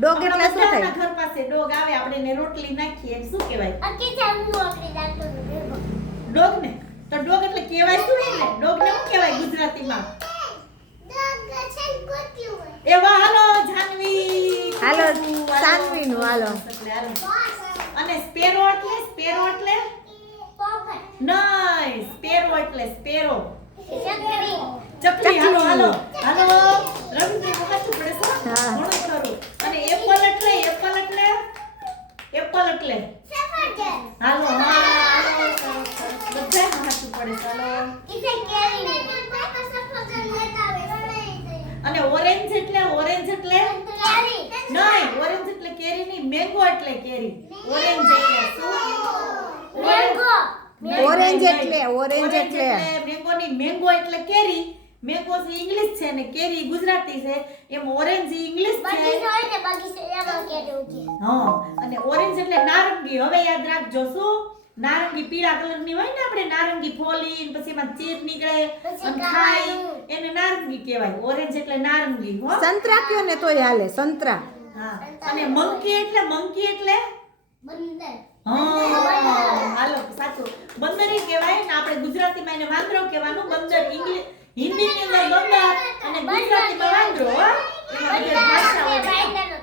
Dog એટલે શું થાય? આપણા ઘર પાસે ડોગ આવે, આપણે એને રોટલી નાખીએ એને શું કહેવાય? ડોગ ને. તો ડોગ એટલે કહેવાય શું એને? ડોગ ને શું કહેવાય ગુજરાતીમાં? એવા હાલો જાનવી. હાલો સાનવીનું હાલો. અને સ્પેરો એટલે નહીં, સ્પેરો એટલે સ્પેરો. ચકલી. હાલો હાલો હાલો રવિન્દ્ર સાચું પડે છે. હા. ઘણું ખરું. અને એપલ એટલે હાલો હા હાલો બધા સાચું પડે છે. હાલો. અને ઓરેન્જ એટલે નહીં, ઓરેન્જ એટલે કેરી નહીં, મેંગો એટલે કેરી. ઓરેન્જ એટલે શું? ઓરેન્જ એટલે મેંગો ની. મેંગો એટલે કેરી. મેંગો ઇંગ્લિશ છે ને કેરી ગુજરાતી છે. એમ ઓરેન્જ ઇંગ્લિશ છે. હા. અને ઓરેન્જ એટલે નારંગી. હવે યાદ રાખજો શું? નારંગી પીળા કલરની હોય ને, આપણે નારંગી ફોલી પછી એમાં ચીર નીકળે અને ખાય એને નારંગી કહેવાય. ઓરેન્જ એટલે નારંગી. હો. સંતરા કયો ને તોય હાલે. સંતરા. હા. અને મંકી એટલે હાલો સાચું બંદર કહેવાય ને. આપણે ગુજરાતીમાં એને વાંદરો કહેવાનું. બંદર ઇંગ્લિશ હિન્દીની અંદર બંદર અને ગુજરાતીમાં વાંદરો. હો. એમાં બે ભાષા હોય.